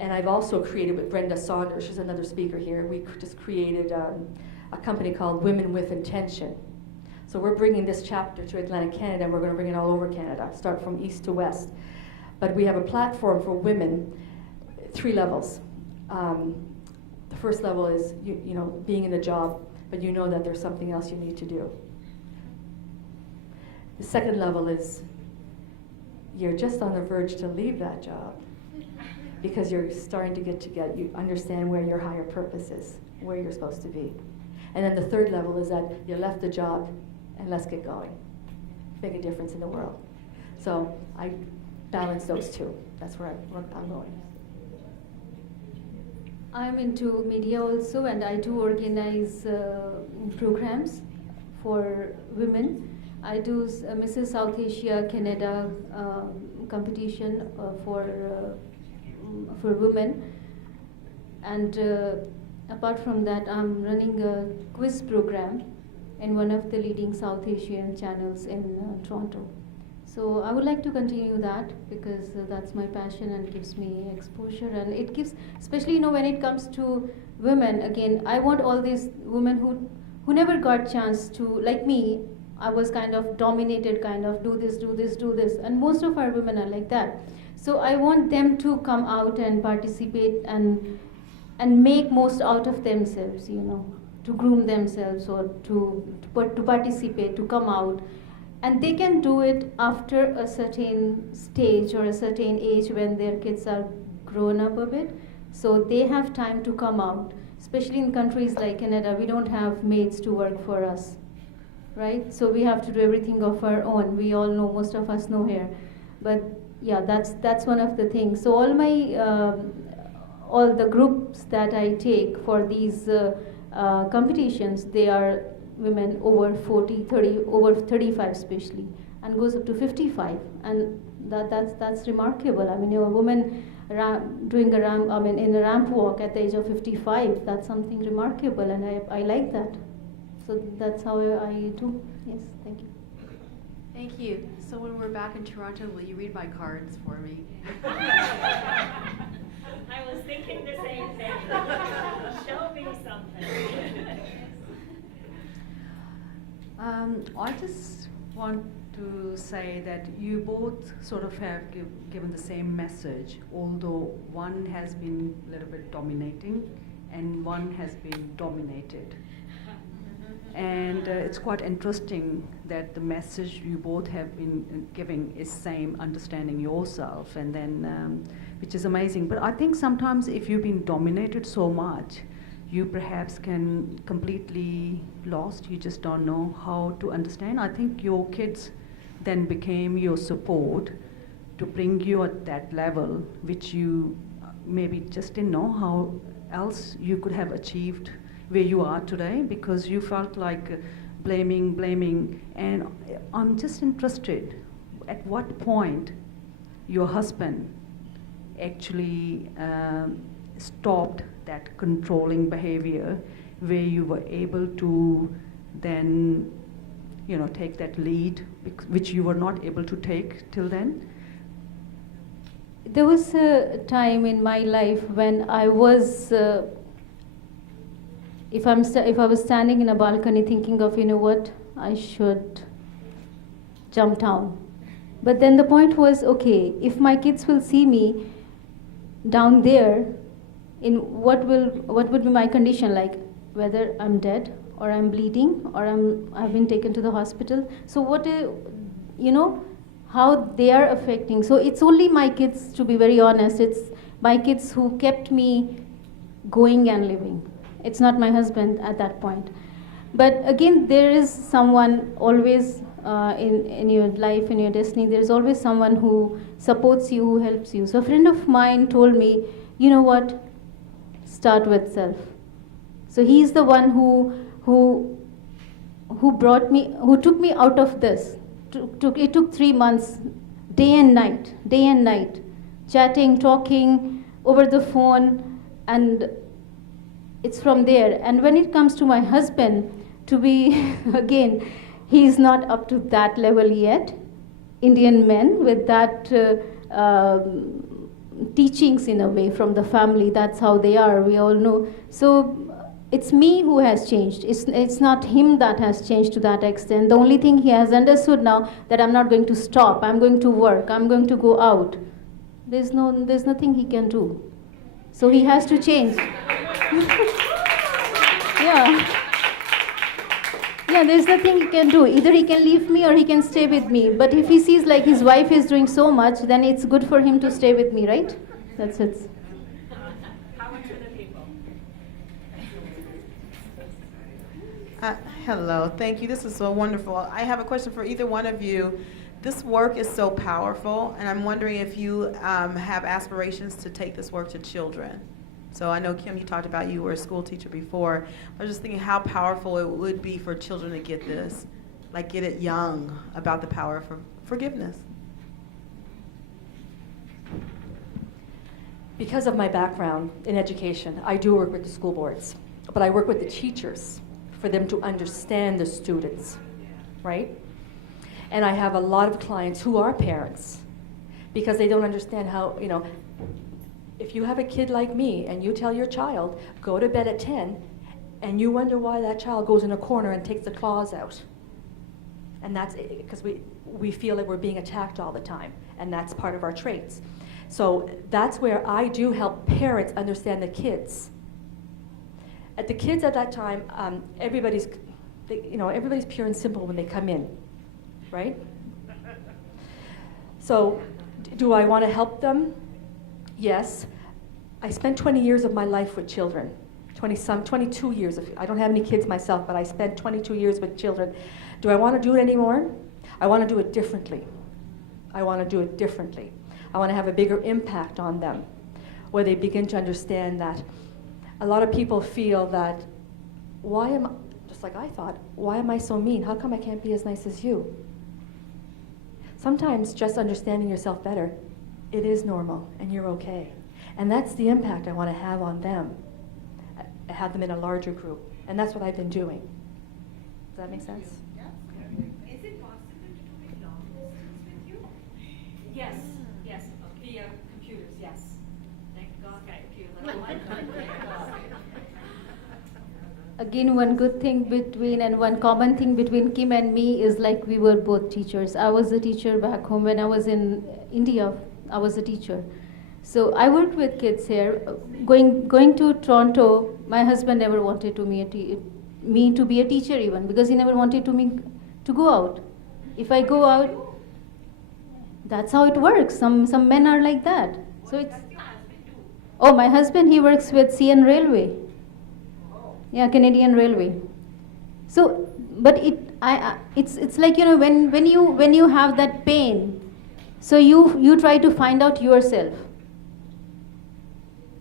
And I've also created with Brenda Saunders, she's another speaker here, we just created a company called Women with Intention. So we're bringing this chapter to Atlantic Canada, and we're going to bring it all over Canada, start from east to west. But we have a platform for women, 3 levels. The first level is you know, being in a job, but you know that there's something else you need to do. The second level is you're just on the verge to leave that job because you're starting to you understand where your higher purpose is, where you're supposed to be. And then the third level is that you left the job and let's get going. Make a difference in the world. So I balance those two. That's where I'm going. I'm into media also, and I do organize programs for women. I do Mrs. South Asia Canada competition for women, and apart from that, I'm running a quiz program in one of the leading South Asian channels in Toronto. So I would like to continue that because that's my passion and gives me exposure, and it gives, especially when it comes to women. Again, I want all these women who never got chance to, like me. I was kind of dominated, kind of do this, and most of our women are like that. So I want them to come out and participate and make most out of themselves, to groom themselves or to participate, to come out. And they can do it after a certain stage or a certain age when their kids are grown up a bit. So they have time to come out. Especially in countries like Canada, we don't have maids to work for us, right? So we have to do everything of our own. We all know, most of us know here. But yeah, that's one of the things. So all my all the groups that I take for these competitions, they are women over 40, 30, over 35 especially, and goes up to 55, and that's remarkable. I mean, a woman doing a ramp, in a ramp walk at the age of 55, that's something remarkable, and I like that. So that's how I do. Yes, thank you. Thank you. So when we're back in Toronto, will you read my cards for me? I was thinking the same thing. Show me something. I just want to say that you both sort of have given the same message, although one has been a little bit dominating and one has been dominated. And it's quite interesting that the message you both have been giving is same, understanding yourself, and then which is amazing. But I think sometimes if you've been dominated so much, you perhaps can completely lost. You just don't know how to understand. I think your kids then became your support to bring you at that level, which you maybe just didn't know how else you could have achieved where you are today, because you felt like blaming. And I'm just interested, at what point your husband actually stopped that controlling behavior, where you were able to then, take that lead, which you were not able to take till then? There was a time in my life when I was, if I was standing in a balcony thinking of, what, I should jump down. But then the point was, okay, if my kids will see me down there, in what would be my condition like? Whether I'm dead or I'm bleeding or I've been taken to the hospital. So what, how they are affecting. So it's only my kids, to be very honest. It's my kids who kept me going and living. It's not my husband at that point. But again, there is someone always in your life, in your destiny, there's always someone who supports you, who helps you. So a friend of mine told me, you know what, start with self. So he's the one who brought me, who took me out of this. It took 3 months, day and night, chatting, talking over the phone, and it's from there. And when it comes to my husband, to be, again, he's not up to that level yet. Indian men with that teachings in a way from the family. That's how they are, we all know. So it's me who has changed. It's not him that has changed to that extent. The only thing he has understood now that I'm not going to stop. I'm going to work. I'm going to go out. There's nothing he can do. So he has to change. Yeah. Yeah, there's nothing he can do. Either he can leave me or he can stay with me. But if he sees like his wife is doing so much, then it's good for him to stay with me, right? That's it. How much for the people? Hello, thank you. This is so wonderful. I have a question for either one of you. This work is so powerful, and I'm wondering if you have aspirations to take this work to children. So I know, Kim, you talked about you were a school teacher before. I was just thinking how powerful it would be for children to get this, like get it young about the power of forgiveness. Because of my background in education, I do work with the school boards, but I work with the teachers for them to understand the students, right? And I have a lot of clients who are parents because they don't understand how, if you have a kid like me and you tell your child, go to bed at 10, and you wonder why that child goes in a corner and takes the claws out. And that's because we feel like we're being attacked all the time, and that's part of our traits. So that's where I do help parents understand the kids. At the kids at that time, everybody's pure and simple when they come in, right? So do I want to help them? Yes. I spent 20 years of my life with children. 22 years. I don't have any kids myself, but I spent 22 years with children. Do I want to do it anymore? I want to do it differently. I want to do it differently. I want to have a bigger impact on them, where they begin to understand that a lot of people feel that, just like I thought, why am I so mean? How come I can't be as nice as you? Sometimes just understanding yourself better, it is normal and you're okay. And that's the impact I want to have on them. I have them in a larger group. And that's what I've been doing. Does that make sense? Is it possible to do it long distance with you? Yes, yes, via computers, yes. Thank God, computers. Again, one good thing and one common thing between Kim and me is like we were both teachers. I was a teacher back home. When I was in India, I was a teacher. So I worked with kids here. Going to Toronto, my husband never wanted me to be a teacher even, because he never wanted me to go out. If I go out, that's how it works. Some men are like that. So it's. Oh, my husband, he works with CN Railway. Yeah, Canadian Railway. So, but it's like, when you have that pain, so you try to find out yourself.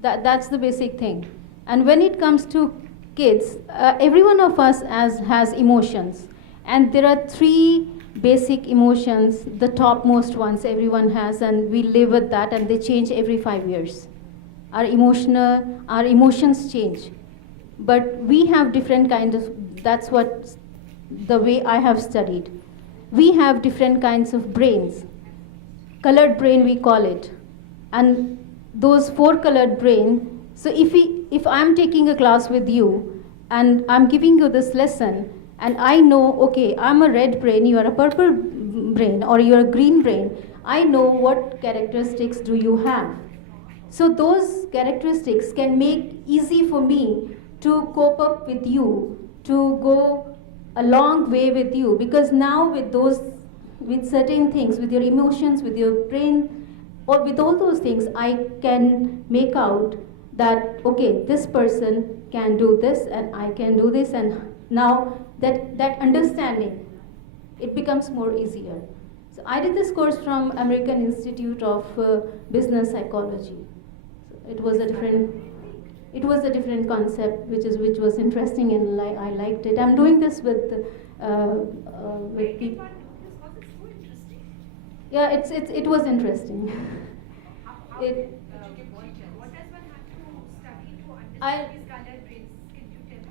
That's the basic thing. And when it comes to kids, every one of us has emotions, and there are 3 basic emotions, the topmost ones everyone has, and we live with that, and they change every 5 years. Our emotions change. But we have different kinds of, that's what the way I have studied. We have different kinds of brains. Colored brain, we call it. And those 4 colored brain, so if I'm taking a class with you and I'm giving you this lesson, and I know, okay, I'm a red brain, you are a purple brain, or you're a green brain, I know what characteristics do you have. So those characteristics can make easy for me to cope up with you, to go a long way with you, because now with certain things, with your emotions, with your brain, or with all those things, I can make out that, okay, this person can do this and I can do this, and now that understanding, it becomes more easier. So I did this course from American Institute of Business Psychology. So it was a different concept, which was interesting, and I liked it. I'm doing this with people. Yeah, it was interesting. What does one have to study to understand these colored brains? Can you tell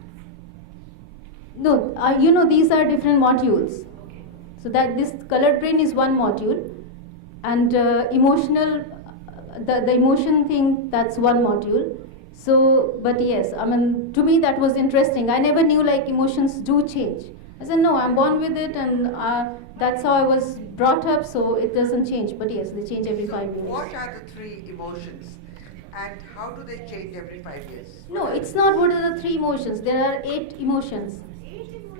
us? No, these are different modules. Okay. So that this colored brain is one module, and emotional, the emotion thing, that's one module. So, but yes, I mean, to me that was interesting. I never knew like emotions do change. I said, no, I'm born with it, and that's how I was brought up, so it doesn't change. But yes, they change every 5 years. What are the 3 emotions, and how do they change every 5 years? No, it's not what are the 3 emotions. There are 8 emotions.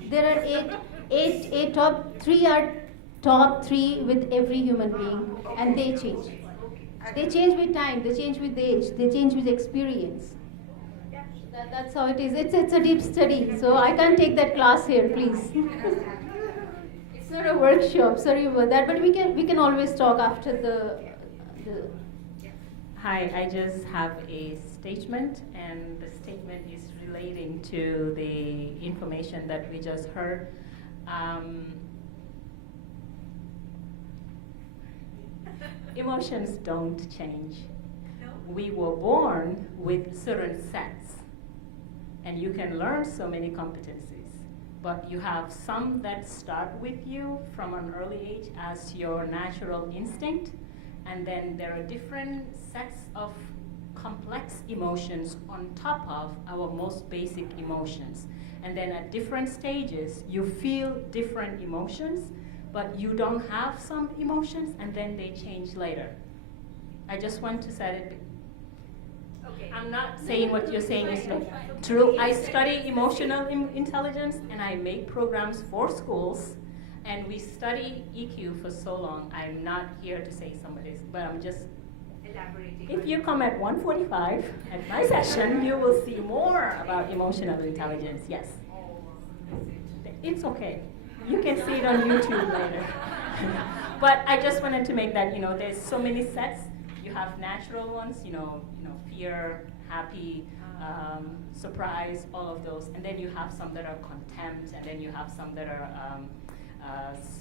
There are eight top 3 are top 3 with every human being, and they change. They change with time, they change with age, they change with experience. That's how it is. It's a deep study, so I can't take that class here, please. It's not a workshop, sorry about that, but we can always talk after the Hi, I just have a statement, and the statement is relating to the information that we just heard. Emotions don't change. No? We were born with certain sets, and you can learn so many competencies, but you have some that start with you from an early age as your natural instinct, and then there are different sets of complex emotions on top of our most basic emotions. And then at different stages, you feel different emotions, but you don't have some emotions, and then they change later. I just want to say it. Okay. I'm not saying what you're saying is not true. I study emotional intelligence, and I make programs for schools, and we study EQ for so long. I'm not here to say somebody's, but I'm just Elaborating. if you come at 1:45 at my session, you will see more about emotional intelligence. Yes. It's okay. You can see it on YouTube later. But I just wanted to make that, there's so many sets. You have natural ones, fear, happy, surprise, all of those. And then you have some that are contempt, and then you have some that are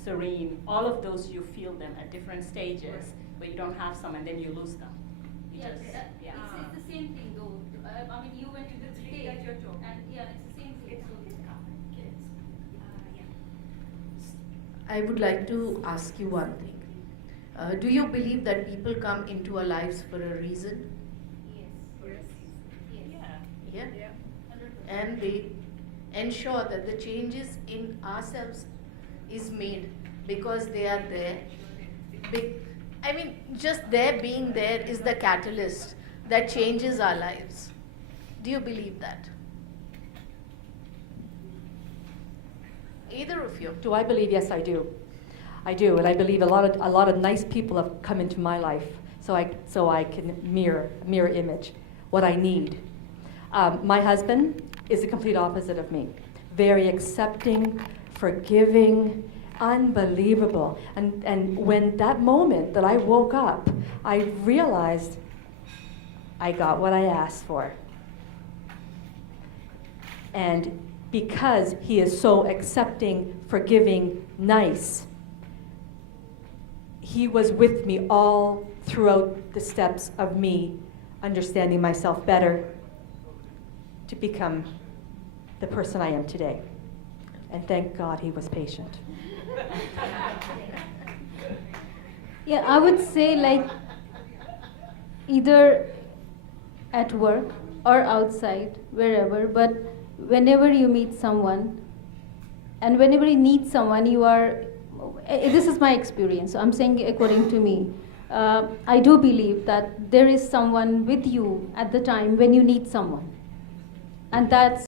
serene. All of those, you feel them at different stages, but you don't have some, and then you lose them. You Yeah, just, yeah. it's the same thing though. I mean, you went to the state, that you're talking. and yeah, it's the same thing. So I would like to ask you one thing. Do you believe that people come into our lives for a reason? yes. Yeah. Yeah? And they ensure that the changes in ourselves is made because they are there. Just their being there is the catalyst that changes our lives. Do you believe that? Either of you. Do I believe? Yes, I do. I do, and I believe a lot of nice people have come into my life, so I can mirror image what I need. My husband is the complete opposite of me. Very accepting, forgiving, unbelievable. And when that moment that I woke up, I realized I got what I asked for. And because he is so accepting, forgiving, nice, he was with me all throughout the steps of me understanding myself better to become the person I am today. And thank God he was patient. Yeah, I would say like either at work or outside, wherever, but whenever you meet someone and whenever you need someone, you are, this is my experience, so I'm saying according to me, I do believe that there is someone with you at the time when you need someone. And that's